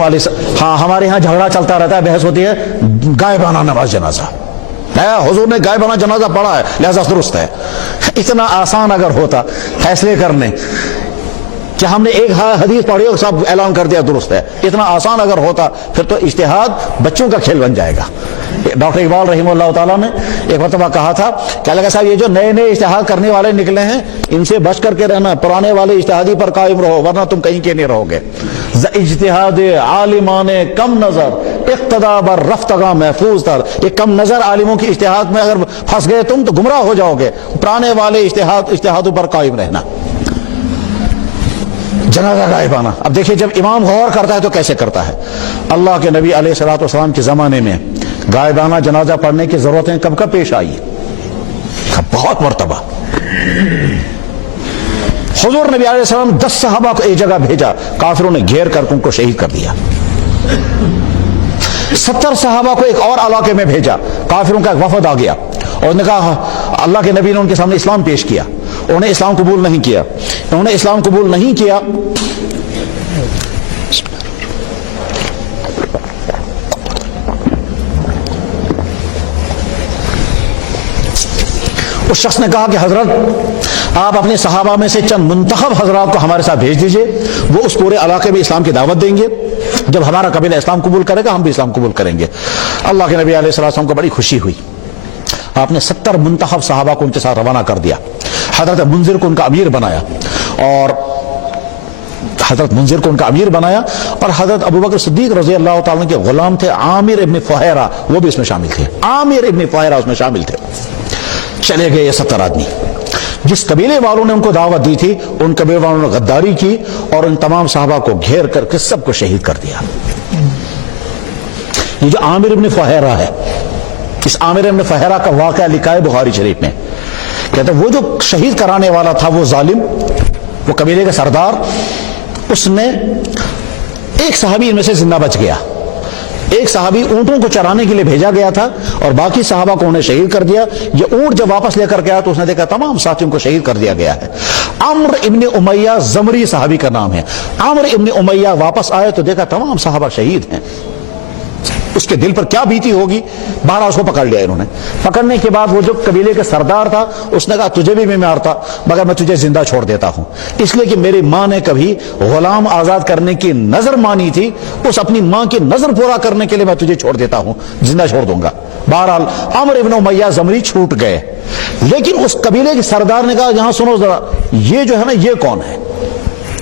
ہاں ہمارے ہاں جھگڑا چلتا رہتا ہے، بحث ہوتی ہے غائبانہ نماز جنازہ، حضور نے غائبانہ جنازہ پڑھا ہے لہذا درست ہے۔ اتنا آسان اگر ہوتا فیصلے کرنے کہ ہم نے ایک حدیث پڑھی اور سب اعلان کر دیا درست ہے، اتنا آسان اگر ہوتا پھر تو اجتہاد بچوں کا کھیل بن جائے گا۔ ڈاکٹر اقبال رحمہ اللہ تعالیٰ نے ایک مرتبہ کہا تھا کہ اللہ صاحب یہ جو نئے نئے اجتہاد کرنے والے نکلے ہیں ان سے بچ کر کے رہنا، پرانے والے اجتہادی پر قائم رہو ورنہ تم کہیں کے نہیں رہو گے۔ اجتہاد عالمان کم نظر اقتدا بر رفتگاں محفوظ تر، یہ کم نظر عالموں کی اجتہاد میں اگر پھنس گئے تم تو گمراہ ہو جاؤ گے۔ پرانے والے اجتہادوں پر قائم رہنا۔ جنازہ غائبانہ، اب دیکھیے جب امام غور کرتا ہے تو کیسے کرتا ہے۔ اللہ کے نبی علیہ الصلوۃ والسلام کے زمانے میں غائبانہ جنازہ پڑھنے کی ضرورتیں کب کب پیش آئی؟ بہت مرتبہ۔ حضور نبی علیہ السلام 10 صحابہ کو ایک جگہ بھیجا، کافروں نے گھیر کر ان کو شہید کر دیا۔ 70 صحابہ کو ایک اور علاقے میں بھیجا، کافروں کا ایک وفد آ گیا اور نے کہا اللہ کے نبی نے ان کے سامنے اسلام پیش کیا، انہوں نے اسلام قبول نہیں کیا۔ انہوں نے اسلام قبول نہیں کیا اس شخص نے کہا کہ حضرت آپ اپنے صحابہ میں سے چند منتخب حضرات کو ہمارے ساتھ بھیج دیجئے، وہ اس پورے علاقے میں اسلام کی دعوت دیں گے، جب ہمارا قبیلہ اسلام قبول کرے گا ہم بھی اسلام قبول کریں گے۔ اللہ کے نبی علیہ السلام کو بڑی خوشی ہوئی، آپ نے 70 منتخب صحابہ کو ان کے ساتھ روانہ کر دیا۔ حضرت منذر کو ان کا امیر بنایا اور حضرت ابوبکر صدیق رضی اللہ تعالیٰ کے غلام تھے عامر ابن فہیرہ، وہ بھی اس میں شامل تھے، عامر ابن فہیرہ اس میں شامل تھے۔ چلے گئے یہ 70 آدمی، جس قبیلے والوں نے ان کو دعوت دی تھی ان قبیلے والوں نے غداری کی اور ان تمام صحابہ کو گھیر کر کے سب کو شہید کر دیا۔ یہ جو عامر ابن فہیرہ ہے، اس عامر ابن فہیرہ کا واقعہ لکھا ہے بخاری شریف میں، کہتے ہیں وہ جو شہید کرانے والا تھا وہ ظالم، وہ قبیلے کا سردار، اس نے ایک صحابی ان میں سے زندہ بچ گیا، ایک صحابی اونٹوں کو چرانے کے لیے بھیجا گیا تھا اور باقی صحابہ کو انہیں شہید کر دیا۔ یہ اونٹ جب واپس لے کر گیا تو اس نے دیکھا تمام ساتھیوں کو شہید کر دیا گیا ہے۔ عمرو ابن امیہ زمری صحابی کا نام ہے۔ عمرو ابن امیہ واپس آئے تو دیکھا تمام صحابہ شہید ہیں، اس کے دل پر کیا بیتی ہوگی، بارہ اس کو پکڑ لیا انہوں نے۔ پکڑنے کے بعد وہ جو قبیلے کے سردار تھا اس نے کہا تجھے بھی میں مارتا مگر میں تجھے زندہ چھوڑ دیتا ہوں، اس لیے کہ میری ماں نے کبھی غلام آزاد کرنے کی نظر مانی تھی، اس اپنی ماں کی نظر پورا کرنے کے لیے میں تجھے چھوڑ دیتا ہوں، زندہ چھوڑ دوں گا۔ بہرحال عمرو ابن امیہ زمری چھوٹ گئے، لیکن اس قبیلے کے سردار نے کہا یہاں سنو ذرا، یہ جو ہے نا یہ کون ہے؟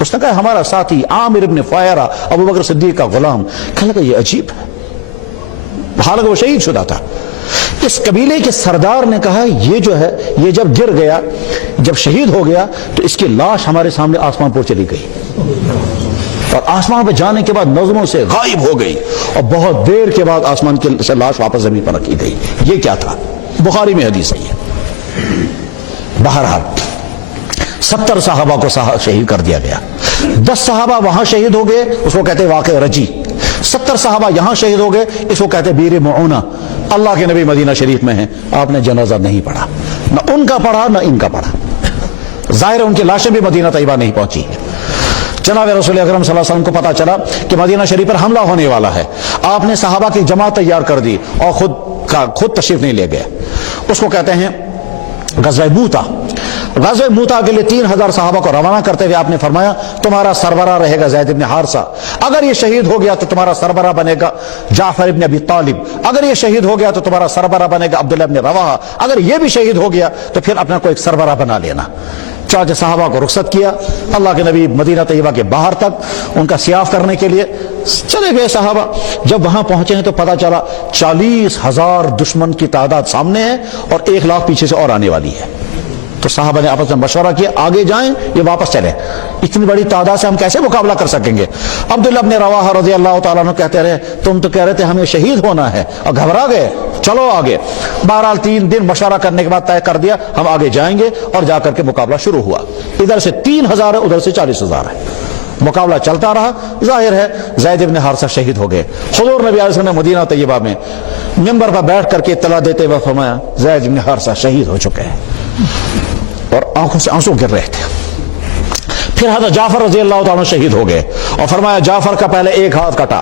اس نے کہا ہمارا ساتھی عامر ابن فہیرہ ابوبکر صدیق کا غلام۔ کہنے لگا یہ عجیب ہے، حالانکہ وہ شہید شدہ تھا۔ اس قبیلے کے سردار نے کہا یہ جو ہے یہ جب گر گیا، جب شہید ہو گیا تو اس کی لاش ہمارے سامنے آسمان پر چلی گئی اور آسمان پہ جانے کے بعد نظروں سے غائب ہو گئی اور بہت دیر کے بعد آسمان کی لاش واپس زمین پر رکھی گئی۔ یہ کیا تھا؟ بخاری میں حدیث ہے۔ بہرحال 70 صحابہ کو شہید کر دیا گیا، 10 صحابہ وہاں شہید ہو گئے، اس کو کہتے واقع رجی۔ 70 صحابہ یہاں شہید ہو گئے، اس کو کہتے بیر معونہ۔ اللہ کے نبی مدینہ شریف میں ہیں، آپ نے جنازہ نہیں پڑھا، نہ ان کا پڑھا نہ ان کا پڑھا، ظاہر ہے ان کی لاشیں بھی مدینہ طیبہ نہیں پہنچی۔ جناب رسول اکرم صلی اللہ علیہ وسلم کو پتا چلا کہ مدینہ شریف پر حملہ ہونے والا ہے، آپ نے صحابہ کی جماعت تیار کر دی اور خود تشریف نہیں لے گئے۔ اس کو کہتے ہیں غزوہ موتا۔ غزوہ موتا کے لیے 3000 صحابہ کو روانہ کرتے ہوئے آپ نے فرمایا تمہارا سربراہ رہے گا زید بن حارثہ، اگر یہ شہید ہو گیا تو تمہارا سربراہ بنے گا جعفر ابن ابی طالب، اگر یہ شہید ہو گیا تو تمہارا سربراہ بنے گا عبداللہ ابن رواحہ، اگر یہ بھی شہید ہو گیا تو پھر اپنا کو ایک سربراہ بنا لینا۔ چاچے صحابہ کو رخصت کیا، اللہ کے نبی مدینہ طیبہ کے باہر تک ان کا سیاف کرنے کے لیے چلے گئے صحابہ۔ جب وہاں پہنچے ہیں تو پتا چلا 40,000 دشمن کی تعداد سامنے ہے اور 1 لاکھ پیچھے سے اور آنے والی ہے۔ تو صحابہ نے آپس میں مشورہ کیا آگے جائیں یا واپس چلیں، اتنی بڑی تعداد سے ہم کیسے مقابلہ کر سکیں گے؟ عبداللہ ابن رواحہ رضی اللہ تعالیٰ عنہ کہتے رہے تم تو کہہ رہے تھے ہمیں شہید ہونا ہے اور گھبرا گئے، چلو آگے۔ بہرحال 3 دن مشورہ کرنے کے بعد طے کر دیا ہم آگے جائیں گے اور جا کر کے مقابلہ شروع ہوا۔ ادھر سے 3000 ہے ادھر سے 40,000 ہے، مقابلہ چلتا رہا۔ ظاہر ہے زید بن حارثہ شہید ہو گئے۔ حضور نبی علیہ السلام نے مدینہ طیبہ میں منبر پر بیٹھ کر کے اطلاع دیتے ہوئے فرمایا زید بن حارثہ شہید ہو چکے ہیں، اور آنکھوں سے آنسو گر رہے تھے۔ फिर हज़रत जाफर रजी अल्लाह ताला शहीद हो गए और फरमाया जाफर का पहले एक हाथ कटा,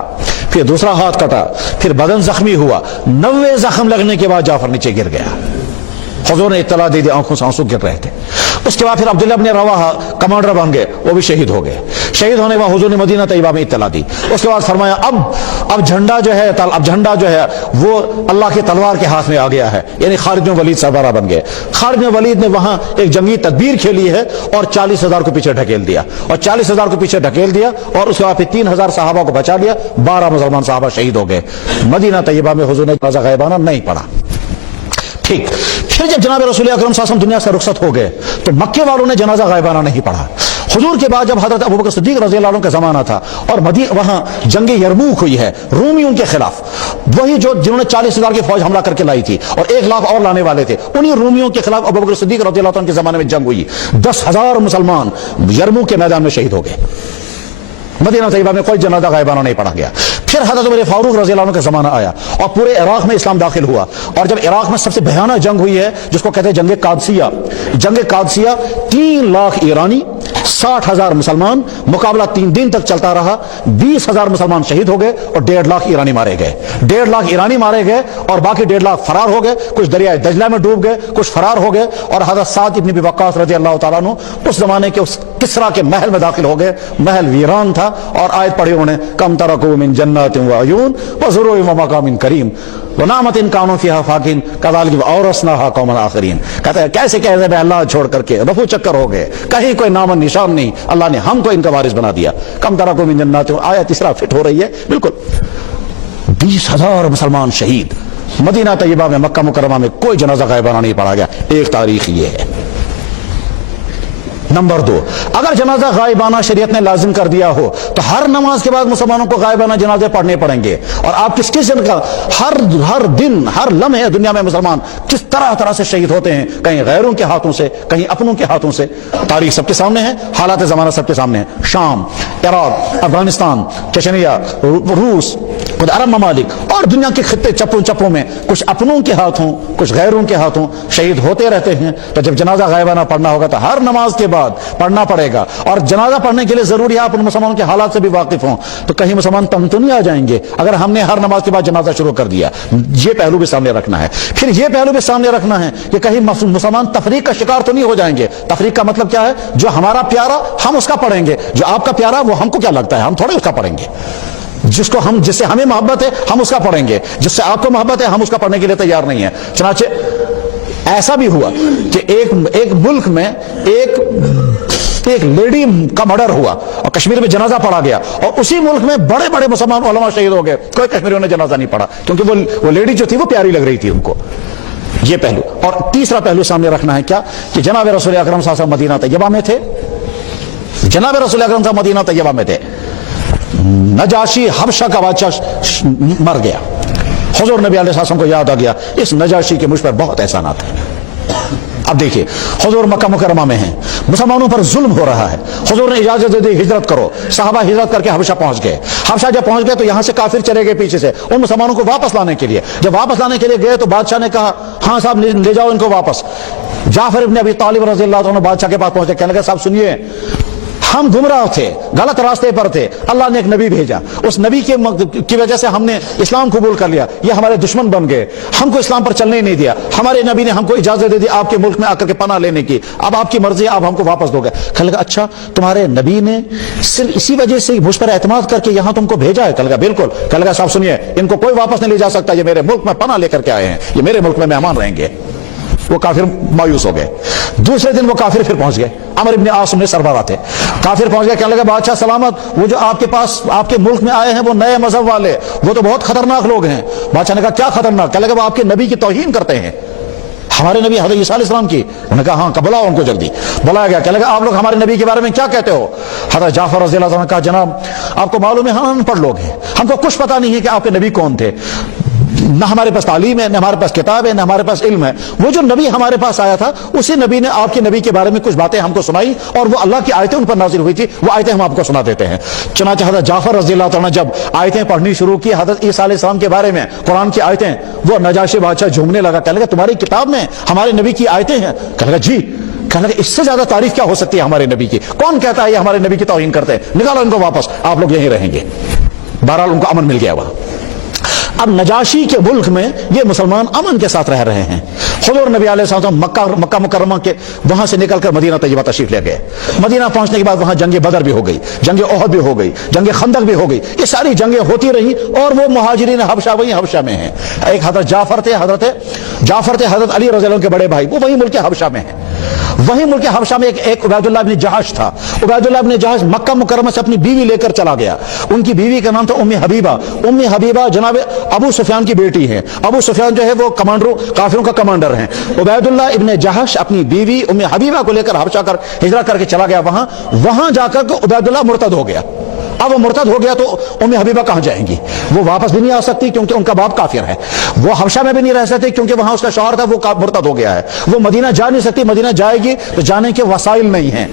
फिर दूसरा हाथ कटा, फिर बदन जख्मी हुआ, 90 जख्म लगने के बाद जाफर नीचे गिर गया। हुजूर ने इत्तला दे दी, आंखों से आंसू गिर रहे थे। उसके बाद फिर अब्दुल्लाह इब्न रवाहा कमांडर बन गए, वो भी शहीद हो गए। शहीद होने के बाद हुजूर ने मदीना तैयबा में इत्तला दी। उसके बाद फरमाया अब झंडा जो है वो अल्लाह की तलवार के हाथ में आ गया है, यानी खालिद बिन वलीद सरबराह बन गए। खालिद बिन वलीद ने वहां एक जंगी तदबीर खेली है और 40,000 को पीछे ढकेल दिया, और 40,000 को पीछे ढकेल दिया, और उसके बाद फिर 3,000 सहाबा को बचा लिया, 12 मुसलमान सहाबा शहीद हो गए। मदीना तैयबा में हुजूर ने जनाजा गायबाना नहीं पढ़ा। ठीक, फिर जब जनाब रसूल अकरम सल्लल्लाहु अलैहि वसल्लम दुनिया से रुखसत हो गए तो मक्के वालों ने जनाजा गायबाना नहीं पढ़ा। हुजूर के बाद जब हजरत अबू बकर सिद्दीक रज़ी अल्लाह अन्हु का जमाना था और वहां जंग यरमूक हुई है रूमियों के खिलाफ, वही जिन्होंने 40,000 की फौज हमला करके लाई थी और 1 लाख और लाने वाले थे, उन्हीं रूमियों के खिलाफ अबू बकर सिद्दीक रज़ी अल्लाह अन्हु के जमाने में जंग हुई। 10,000 मुसलमान यरमूक के मैदान में शहीद हो गए। मदीना तैयबा में कोई जनाजा गायबाना नहीं पढ़ा गया। फिर हज़रत उमर फारूक रज़ी अल्लाह अन्हु का ज़माना आया और पूरे इराक में इस्लाम दाखिल हुआ, और जब इराक में सबसे भयानक जंग हुई है जिसको कहते हैं जंग कादसिया, 3 लाख ईरानी, 60,000 मुसलमान, मुकाबला 3 दिन तक चलता रहा। 20,000 मुसलमान शहीद हो गए और 1.5 लाख ईरानी मारे गए। 1.5 लाख ईरानी मारे गए और बाकी 1.5 लाख फरार हो गए, कुछ दरिया दजला में डूब गए, कुछ फरार हो गए। और हज़रत साद इब्न अबी वक्कास रज़ी अल्लाह तआला अन्हु उस जमाने के उस किस्रा के महल में दाखिल हो गए। महल वीरान था और आयत पढ़ी उन्होंने, कम तरकू मिन जन्नातिन व अयून व ज़ुरूइन व मकामिन करीम व नामतिन कानू फीहा फाकिन कज़ालिक औरसनाहा कौमन आखरीन। कहते हैं कैसे अल्लाह छोड़ करके रफू चक्कर हो गए, कहीं कोई नाम निशान नहीं, अल्लाह ने हमको इनका वारिस बना दिया। कम तरकू मिन जन्नातिन, आयत तीसरा फिट हो रही है बिल्कुल। 20,000 मुसलमान शहीद। मदीना तैयबा में, मक्का मुकर्रमा में कोई जनाजा गायबाना नहीं पढ़ा गया। एक तारीख ये है। नंबर 2, अगर जनाजा गायबाना शरीयत ने लाजिम कर दिया हो तो हर नमाज के बाद मुसलमानों को गायबाना जनाजे पढ़ने पड़ेंगे। और आप किस किस्म का हर दिन हर लम्हे दुनिया में मुसलमान किस तरह से शहीद होते हैं, कहीं गैरों के हाथों से, कहीं अपनों के हाथों से। तारीख सबके सामने है, हालात ज़माना सबके सामने है। शाम, इराक, अफगानिस्तान, चेचनिया, रूस, खुद अरब ममालिक और दुनिया के खित्ते चप्पों में कुछ अपनों के हाथों कुछ गैरों के हाथों शहीद होते रहते हैं। तो जब जनाजा गायबाना पढ़ना होगा तो हर नमाज के बाद पढ़ना पड़ेगा। और जनाजा पढ़ने के लिए जरूरी है आप उन मुसलमानों के हालात से भी वाकिफ हों। तो कहीं मुसलमान तंग तो नहीं आ जाएंगे अगर हमने हर नमाज के बाद जनाजा शुरू कर दिया। ये पहलू भी सामने रखना है। फिर ये पहलू भी सामने रखना है कि कहीं मुसलमान तफरीक का शिकार तो नहीं हो जाएंगे। तफरीक का मतलब क्या है? जो हमारा प्यारा हम उसका पढ़ेंगे, जो आपका प्यारा वो हमको क्या लगता है हम थोड़े उसका पढ़ेंगे। जिससे हमें मोहब्बत है हम उसका पढ़ेंगे, जिससे आपको मोहब्बत है हम उसका पढ़ने के लिए तैयार नहीं है। चनाचे ऐसा भी हुआ कि एक मुल्क में एक लेडी का मर्डर हुआ और कश्मीर में जनाजा पढ़ा गया, और उसी मुल्क में बड़े बड़े मुसलमान उलमा शहीद हो गए। कोई कश्मीरियों ने जनाजा नहीं पढ़ा क्योंकि वो लेडी जो थी वो प्यारी लग रही थी उनको। ये पहलू। और तीसरा पहलू सामने रखना है क्या कि जनाब रसूल अकरम सल्लल्लाहु अलैहि वसल्लम मदीना तैयबा में थे। जनाब रसूल अकरम साहब मदीना तैयबा में थे। नजाशी हबशा का बादशाह मर गया। हुजूर नबी अलैहि सल्लम को याद आ गया इस नजाशी के मुझ पर बहुत एहसानात हैं। अब देखिए हुजूर मक्का मुकर्रमा में हैं, मुसलमानों पर जुल्म हो रहा है। हुजूर ने इजाजत दे दी हिजरत करो, साहबा हिजरत करके हबशा पहुंच गए। हबशा जब पहुंच गए तो यहां से काफिर चले गए पीछे से उन मुसलमानों को वापस लाने के लिए। जब वापस लाने के लिए गए तो बादशाह ने कहा हाँ साहब ले जाओ इनको वापस। जाफर इब्न अबी तालिब रज़ियल्लाहु अन्हु बादशाह के पास पहुंचे, कहने लगे साहब सुनिए हम गुमराह थे, गलत रास्ते पर थे, अल्लाह ने एक नबी भेजा, उस नबी की वजह से हमने इस्लाम कबूल कर लिया, ये हमारे दुश्मन बन गए, हमको इस्लाम पर चलने ही नहीं दिया। हमारे नबी ने हमको इजाजत दे दी आपके मुल्क में आकर के पनाह लेने की, अब आपकी मर्जी है आप हमको वापस दोगे। कहने लगा अच्छा तुम्हारे नबी ने सिर्फ इसी वजह से मुझ पर एतमाद करके यहां तुमको भेजा है? कहने लगा बिल्कुल। कहने लगा साहब सुनिए इनको कोई वापस नहीं ले जा सकता, ये मेरे मुल्क में पनाह लेकर के आए हैं, ये मेरे मुल्क में मेहमान रहेंगे। वो काफिर मायूस हो गए। दूसरे दिन वो काफिर फिर पहुंच गए, अमर इब्न आस में सरबराह थे, काफिर पहुंच गए। कहने लगे बादशाह सलामत, वो जो आपके पास आपके मुल्क में आए हैं वो नए मजहब वाले, वो तो बहुत खतरनाक लोग हैं। बादशाह ने कहा क्या खतरनाक? कहने लगे वो आपके नबी की तौहीन करते हैं, हमारे नबी हज़रत ईसा अलैहिस्सलाम की। उन्होंने कहा हाँ बुलाओ उनको जल्दी। बुलाया गया। कहने लगे आप लोग हमारे नबी के बारे में क्या कहते हो? हज़रत जाफर रज़ियल्लाहु अन्हु ने कहा जनाब आपको मालूम है हम अनपढ़ लोग हैं, हमको कुछ पता नहीं है कि आपके नबी कौन थे, न हमारे पास तालीम है, न हमारे पास किताब है, न हमारे पास इल्म है। वो जो नबी हमारे पास आया था उसी नबी ने आपके नबी के बारे में कुछ बातें हमको सुनाई और वो अल्लाह की आयतें उन पर नाजिल हुई थी, वो आयतें हम आपको सुना देते हैं। चुनांचे हज़रत जाफर रज़ियल्लाहु अन्हु जब आयतें पढ़नी शुरू की हज़रत ईसा अलैहिस्सलाम के बारे में कुरान की आयतें, वो नजाशी बादशाह झूमने लगा। कहने लगा तुम्हारी किताब में हमारे नबी की आयतें हैं? कहने लगा जी। कहने लगे इससे ज्यादा तारीफ क्या हो सकती है हमारे नबी की, कौन कहता है ये हमारे नबी की तौहीन करते हैं, निकालो इनको वापस, आप लोग यहीं रहेंगे। बहरहाल उनको अमन मिल गया वहां। अब नजाशी के मुल्क में ये मुसलमान अमन के साथ रह रहे हैं। हुजूर नबी अलैहिस्सलाम मक्का मुकर्रमा के वहां से निकलकर मदीना तैयबा तशरीफ ले गए। मदीना पहुंचने के बाद वहां जंगे बदर भी हो गई, जंगे ओहद भी हो गई, जंगे खंदक भी हो गई, ये सारी जंगें होती रही और वो मुहाजिरीन हबशा वही हबशा में हैं। एक हजरत जाफर थे, हजरत अली रज़ी अल्लाह के बड़े भाई, वो वही मुल्क हबशा में है। वही मुल्क हबशा में एक उबैदुल्लाह इब्न जहश था। उबैदुल्लाह इब्न जहश मक्का मुकर्रमा से अपनी बीवी लेकर चला गया। उनकी बीवी का नाम था उम्मे हबीबा। उम्मे हबीबा जनाब अबू सुफियान की बेटी है। अबू सुफियान जो है वो काफिरों का कमांडर हैं। उबैदुल्लाह इब्न जहश अपनी बीवी उम्मे हबीबा को लेकर हबशा कर हिजरा करके चला गया। वहां जाकर उबैदुल्लाह मुर्तद हो गया। अब वो मुर्तद हो गया तो उम्मे हबीबा कहां जाएंगी, वो वापस भी नहीं आ सकती क्योंकि उनका बाप काफिर है। वो हबशा में भी नहीं रह सकती क्योंकि वहां उसका शौहर था, वो मुर्तद हो गया है। वो मदीना जा नहीं सकती, मदीना जाएगी तो जाने के वसाइल नहीं है,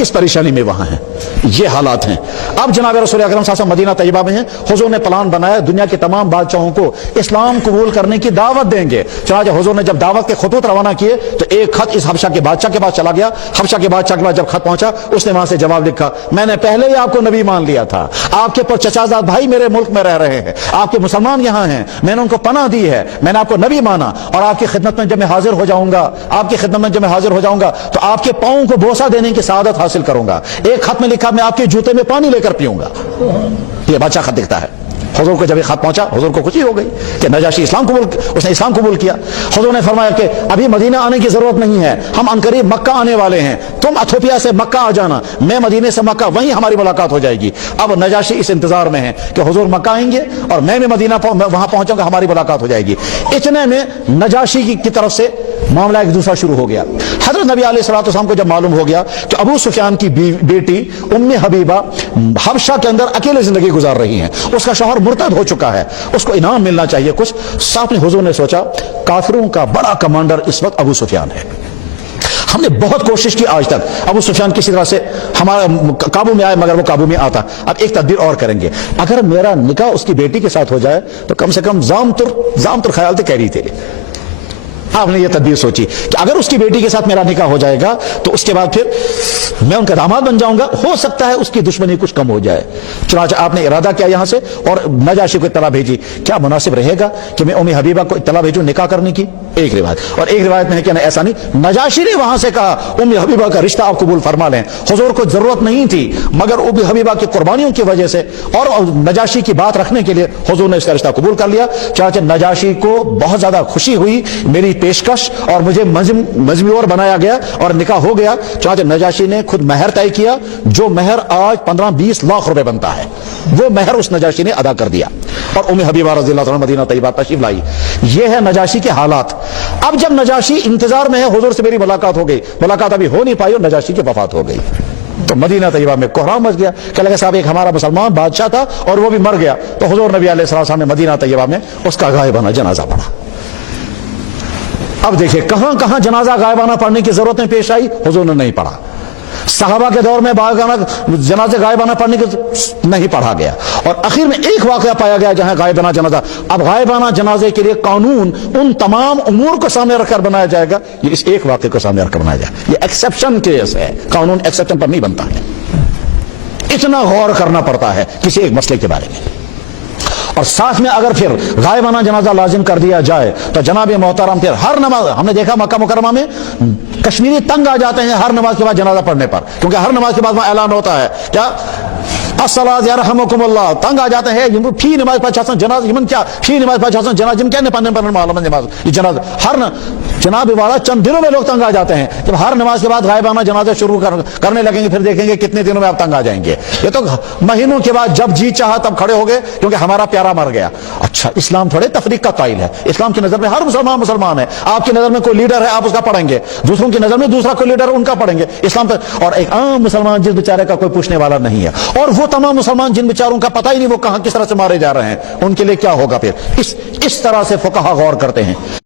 इस परेशानी में वहां है। ये हालात हैं। अब जनाब रसूल अकरम सल्लल्लाहु अलैहि वसल्लम मदीना तैयबा में हैं। हुजूर ने प्लान बनाया दुनिया के तमाम बादशाहों को इस्लाम कबूल करने की दावत देंगे। चुनांचे हुजूर ने जब दावत के खतूत रवाना किए तो एक खत इस हबशा के बादशाह के पास चला गया। हबशा के बादशाह के पास जब खत पहुंचा उसने वहां से जवाब लिखा, मैंने पहले ही आपको नबी मान लिया था, आपके पर चचाजाद भाई मेरे मुल्क में रह रहे हैं, आपके मुसलमान यहां हैं, मैंने उनको पनाह दी है, मैंने आपको नबी माना और आपकी खिदमत में जब मैं हाजिर हो जाऊंगा तो आपके पांवों को बोसा देने की सआदत हासिल करूंगा। एक खत में लिखा मैं आपके जूते में पानी लेकर पीऊंगा। ये बादशाह खत दिखता है। हुजूर को जब ये खत पहुंचा हुजूर को खुशी हो गई कि नजाशी उसने इस्लाम कबूल किया। हुजूर ने फरमाया कि अभी मदीना आने की जरूरत नहीं है, हम अनकरीब मक्का आने वाले हैं, तुम इथियोपिया से मक्का आ जाना, मैं मदीने से मक्का, वहीं हमारी मुलाकात हो जाएगी। अब नजाशी इस इंतजार में है कि हुजूर मक्का आएंगे और मैं भी मदीना वहां पहुंचूंगा, हमारी मुलाकात हो जाएगी। इतने में नजाशी की तरफ से मामला एक दूसरा शुरू हो गया। हजरत नबी अलैहिस्सलाम को जब मालूम हो गया कि अबू सुफियान की बेटी उम्मे हबीबा हबशा के अंदर अकेले जिंदगी गुजार रही हैं, उसका शौहर मुर्तद हो चुका है, उसको इनाम मिलना चाहिए कुछ। साथ में हुजूर ने सोचा काफिरों का बड़ा कमांडर इस वक्त अबू सुफियान है। हमने बहुत कोशिश की आज तक अबू सुफियान किसी तरह से हमारा काबू में आए, मगर वो काबू में आता। अब एक तदबीर और करेंगे, अगर मेरा निकाह उसकी बेटी के साथ हो जाए तो कम से कम जामतुर ख्याल कह रही थी। आपने ये तदबीर सोची कि अगर उसकी बेटी के साथ मेरा निकाह हो जाएगा तो उसके बाद फिर मैं उनका दामाद बन जाऊंगा, हो सकता है उसकी दुश्मनी कुछ कम हो जाए। चुनांचे आपने इरादा किया यहां से और नजाशी को इत्तला भेजी। क्या मुनासिब रहेगा कि मैं उम्मे हबीबा को इत्तला भेजूं निकाह करने की? एक रिवायत और एक रिवायत में है कि नहीं, ऐसा नहीं, नजाशी ने वहां से कहा उम्मे हबीबा का रिश्ता आप कबूल फरमा लें। हुजूर को जरूरत नहीं थी मगर उम्मे हबीबा की कुर्बानियों की वजह से और नजाशी की बात रखने के लिए हुजूर ने इसका रिश्ता कबूल कर लिया। चुनांचे नजाशी को बहुत ज्यादा खुशी हुई मेरी पेशकश और मुझे मजमूर बनाया गया और निकाह हो गया। चुनांचे नजाशी ने खुद महर तय किया, जो महर आज 15-20 लाख रुपए बनता है, वो महर उस नजाशी ने अदा कर दिया और उम्मे हबीबा रज़ियल्लाहु अन्हा मदीना तैयबा तशरीफ लाई। ये है नजाशी के हालात। अब जब नजाशी इंतजार में है, हुजूर से मेरी मुलाकात हो गई, मुलाकात अभी हो नहीं पाई और नजाशी की वफात हो गई, तो मदीना तैयबा में कोहराम मच गया कि लगे साहब एक हमारा मुसलमान बादशाह था और वो भी मर गया। तो हुजूर नबी अलैहिस्सलाम ने मदीना तैयबा में उसका गायबाना जनाजा पढ़ा। अब देखिए कहां कहां जनाजा गायबाना पढ़ने की जरूरत पेश आई, हुजूर ने नहीं पढ़ा। सहाबा के दौर में जनाजे गायबाना पढ़ने की नहीं पढ़ा गया और आखिर में एक वाकया पाया गया जहां गायबाना जनाजा। अब गायबाना जनाजे के लिए कानून उन तमाम उमूर को सामने रखकर बनाया जाएगा, ये इस एक वाकये को सामने रखकर बनाया जाएगा। ये एक्सेप्शन केस है, कानून एक्सेप्शन पर नहीं बनता है। इतना गौर करना पड़ता है किसी एक मसले के बारे में। और साथ में अगर फिर गायबाना जनाजा लाजिम कर दिया जाए तो जनाब मोहतरम फिर हर नमाज, हमने देखा मक्का मुकर्रमा में कश्मीरी तंग आ जाते हैं हर नमाज के बाद जनाजा पढ़ने पर, क्योंकि हर नमाज के बाद वहां ऐलान होता है क्या अस्सलात यरहमुकुमुल्लाह, तंग आ जाते हैं फी नमाज पढ़ासन जनाजा जिमन क्या फी नमाज पढ़ासन जनाजा जिम क्या पढ़ने पर मालूम नमाज ये जनाजा हर जनाब वाला चंद दिनों में लोग तंग आ जाते हैं। जब हर नमाज के बाद गायबाना जनाजा शुरू करने लगेंगे फिर देखेंगे कितने दिनों में आप तंग आ जाएंगे। ये तो महीनों के बाद जब जी चाहा तब खड़े हो गए क्योंकि हमारा प्यारा मर गया। अच्छा, इस्लाम थोड़े तफरीक का कायल है। इस्लाम की नजर में हर मुसलमान है। आपकी नजर में कोई लीडर है आप उसका पढ़ेंगे, दूसरों की नजर में दूसरा कोई लीडर है उनका पढ़ेंगे। इस्लाम पर और एक आम मुसलमान जिस बेचारे का कोई पूछने वाला नहीं है और वो तमाम मुसलमान जिन बेचारों का पता ही नहीं वो कहां किस तरह से मारे जा रहे हैं, उनके लिए क्या होगा फिर। इस तरह से फुकहा गौर करते हैं।